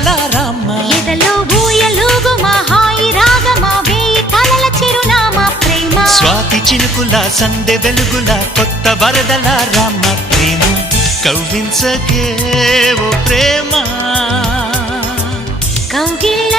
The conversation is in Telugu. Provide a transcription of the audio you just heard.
వరదల రామ ఎదలో ఊయలుగు మా హాయి రాగమా వేయి కలల చిరునామా ప్రేమ స్వాతి చినుకుల సందె వెలుగుల కొత్త వరదల రామ ప్రేమ కవ్వించకే ఓ ప్రేమ కౌగిళ్ళ